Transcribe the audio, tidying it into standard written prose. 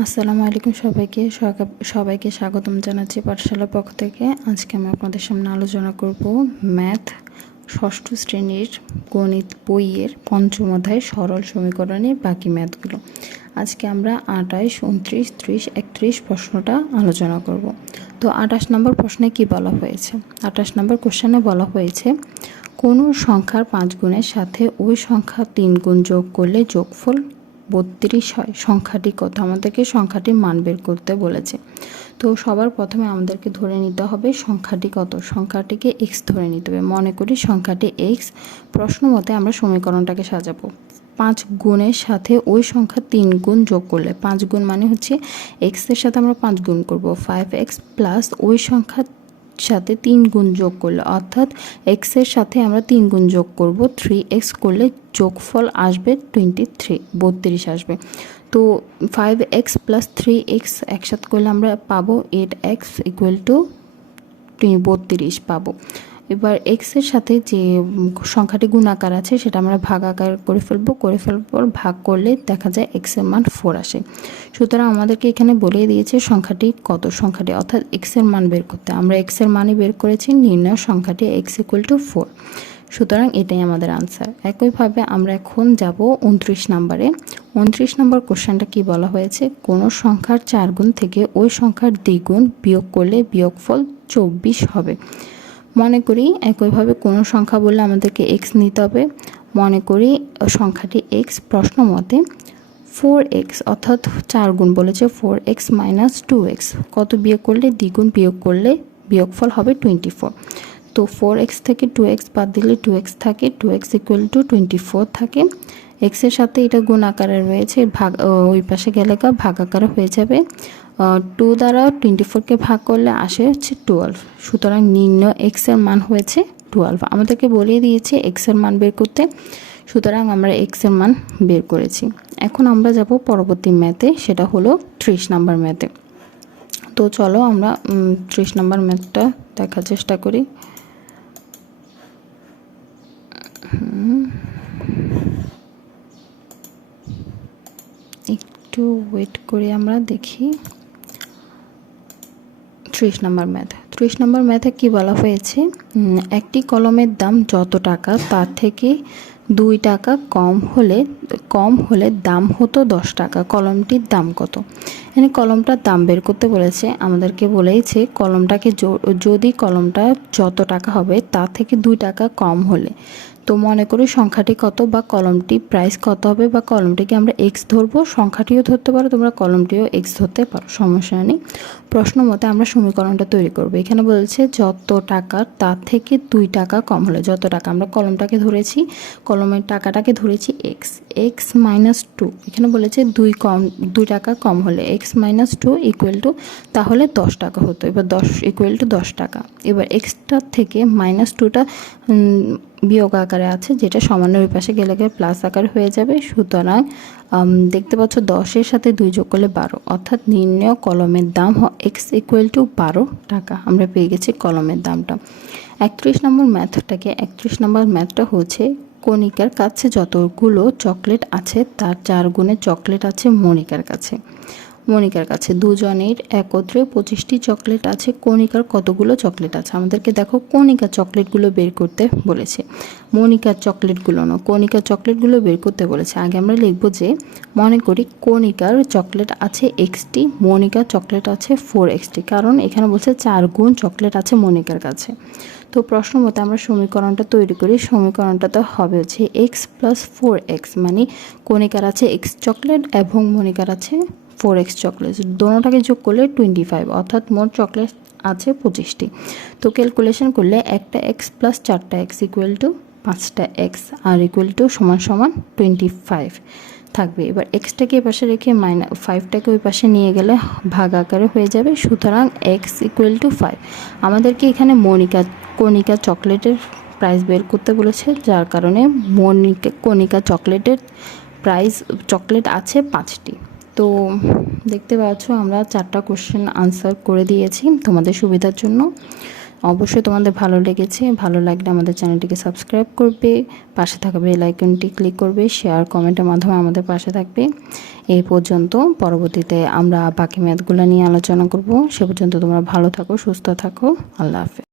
আসসালামু আলাইকুম সবাইকে স্বাগতম জানাচ্ছি পাঠশালার পক্ষ থেকে। আজকে আমি আপনাদের সামনে আলোচনা করব ম্যাথ ষষ্ঠ শ্রেণীর গণিত বইয়ের পঞ্চম অধ্যায় সরল সমীকরণের বাকি ম্যাথগুলো। আজকে আমরা 28, 29, 30, 31 প্রশ্নটা আলোচনা করব। তো 28 নম্বর প্রশ্নে কি বলা হয়েছে? 28 নম্বর কোশ্চেনে বলা হয়েছে কোনো সংখ্যার 5 গুণের সাথে ওই সংখ্যা 3 গুণ যোগ করলে যোগফল 32 হয়। সংখ্যাটি কত? আমাদেরকে সংখ্যাটির মান বের করতে বলেছে। তো সবার প্রথমে আমাদেরকে ধরে নিতে হবে সংখ্যাটি কত। সংখ্যাটিকে এক্স ধরে নিতে হবে। মনে করি সংখ্যাটি এক্স। প্রশ্ন মতে আমরা সমীকরণটাকে সাজাবো। 5 গুণের সাথে ওই সংখ্যা 3 গুণ যোগ করলে, 5 গুণ মানে হচ্ছে এক্সের সাথে আমরা 5 গুণ করব, 5x প্লাস ওই সংখ্যা সাথে 3 গুণ যোগ করলে, অর্থাৎ এক্সের সাথে আমরা 3 গুণ যোগ করব, 3x করলে যোগফল আসবে 32 আসবে। তো 5x প্লাস 3x একসাথে করলে আমরা পাবো 8x ইকুয়াল টু 32 পাবো। এবার এক্সের সাথে যে সংখ্যাটি গুণাকার আছে সেটা আমরা ভাগাকার করে ফেলবো, পর ভাগ করলে দেখা যায় এক্সের মান 4 আসে। সুতরাং আমাদেরকে এখানে বলে দিয়েছে সংখ্যাটি কত, সংখ্যাটি অর্থাৎ এক্সের মান বের করতে। আমরা এক্সের মানই বের করেছি, নির্ণয় সংখ্যাটি এক্স ইকুয়াল টু 4। সুতরাং এটাই আমাদের আনসার। একইভাবে আমরা এখন যাব 29 নম্বরে। 29 নম্বর কোশ্চেনটা কি বলা হয়েছে? কোনো সংখ্যার 4 গুণ থেকে ওই সংখ্যার দ্বিগুণ বিয়োগ করলে বিয়োগফল 24 হবে। মনে করি একইভাবে কোনো সংখ্যা বললে আমাদেরকে এক্স নিতে হবে। মনে করি সংখ্যাটি এক্স, প্রশ্ন মতে 4x অর্থাৎ 4 গুণ বলেছে, 4x মাইনাস 2x কত বিয়োগ করলে, দ্বিগুণ বিয়োগ করলে বিয়োগফল হবে 24। তো 4x থেকে 2x বাদ দিলে 2x থাকে, 2x ইকুয়াল টু 24 থাকে। এক্সের সাথে এটা গুণ আকারে রয়েছে, ওই পাশে গেলে ভাগ আকারে হয়ে যাবে। 2 দ্বারা 24কে ভাগ করলে আসে হচ্ছে 12। সুতরাং নির্ণয় এক্সের মান হয়েছে 12। আমাদেরকে বলিয়ে দিয়েছে এক্সের মান বের করতে, সুতরাং আমরা এক্সের মান বের করেছি। এখন আমরা যাব পরবর্তী ম্যাথে, সেটা হলো 30 নাম্বার ম্যাথে। তো চলো আমরা 30 নাম্বার ম্যাথটা দেখার চেষ্টা করি। একটু ওয়েট করে আমরা দেখি 30 নম্বর ম্যাথ। 30 নম্বর ম্যাথে কি বলা হয়েছে? একটি কলমের দাম যত টাকা তার থেকে 2 টাকা কম হলে দাম হতো 10 টাকা। কলমটির দাম কত? এখানে কলমটার দাম বের করতে বলেছে। আমাদেরকে বলেছে কলমটাকে যদি কলমটা যত টাকা হবে তার থেকে 2 টাকা কম হলে, তো মনে করি সংখ্যাটি কত বা কলমটি প্রাইস কত হবে, বা কলমটিকে আমরা এক্স ধরবো, সংখ্যাটিও ধরতে পারো তোমরা, কলমটিও এক্স ধরতে পারো, সমস্যা নেই। প্রশ্ন মতে আমরা সমীকরণটা তৈরি করব। এখানে বলছে যত টাকা তার থেকে 2 টাকা কম হলে, যত টাকা আমরা কলমটাকে ধরেছি, কলমের টাকাটাকে ধরেছি এক্স, এক্স মাইনাস 2, এখানে বলেছে 2 টাকা কম হলে এক্স মাইনাস 2 ইকুয়াল টু, তাহলে 10 টাকা হতো। এবার 10 ইকুয়াল টু 10 টাকা। এবার এক্সটার থেকে মাইনাস 2টা বিয়োগ আকারে আছে, যেটা সমানের ওই পাশে গেলে প্লাস আকার হয়ে যাবে। সুতরাং দেখতে পাচ্ছ 10-এর সাথে 2 যোগ করলে 12, অর্থাৎ নির্ণয় কলমের দাম এক্স ইকুয়াল টু 12 টাকা। আমরা পেয়ে গেছি কলমের দামটা। 31 নম্বর ম্যাথটা হচ্ছে কণিকার কাছে যতগুলো চকলেট আছে তার 4 গুণের চকলেট আছে মনিকার কাছে। দুজনের একত্রে 25টি চকলেট আছে। কণিকার কতগুলো চকলেট আছে? আমাদেরকে দেখো কণিকার চকলেটগুলো বের করতে বলেছে, মনিকার চকলেটগুলো না, কণিকার চকলেটগুলো বের করতে বলেছে। আগে আমরা লিখবো যে মনে করি কণিকার চকলেট আছে এক্সটি, মনিকার চকলেট আছে 4xটি, কারণ এখানে বলছে 4 গুণ চকলেট আছে মনিকার কাছে। তো প্রশ্ন মতে আমরা সমীকরণটা তৈরি করি। সমীকরণটা তো হবে হচ্ছে এক্স প্লাস 4x, মানে কণিকার আছে এক্স চকলেট এবং মনিকার আছে 4x চকলেট, দোনোটাকে যোগ করলে 25, অর্থাৎ মোট চকলেট আছে 25টি। তো ক্যালকুলেশন করলে একটা এক্স প্লাস 4টা এক্স ইকুয়াল টু 5টা এক্স আর ইকুয়াল টু সমান 25 থাকবে। এবার এক্সটাকে এ পাশে রেখে -5টাকে ওই পাশে নিয়ে গেলে ভাগ আকারে হয়ে যাবে। সুতরাং এক্স ইকুয়াল টু 5। আমাদেরকে এখানে কণিকা চকলেটের প্রাইস বের করতে বলেছে, যার কারণে কণিকা চকলেটের চকলেট আছে 5টি। তো দেখতে পাচ্ছ আমরা 4টা কোশ্চেন আনসার করে দিয়েছি তোমাদের সুবিধার জন্য। অবশ্যই তোমাদের ভালো লেগেছে। ভালো লাগলে আমাদের চ্যানেলটিকে সাবস্ক্রাইব করবে, পাশে থাকা বেল আইকনটি ক্লিক করবে, শেয়ার কমেন্টের মাধ্যমে আমাদের পাশে থাকবে। এই পর্যন্ত, পরবর্তীতে আমরা বাকি ম্যাথগুলো নিয়ে আলোচনা করব। সে পর্যন্ত তোমরা ভালো থাকো, সুস্থ থাকো। আল্লাহ হাফেজ।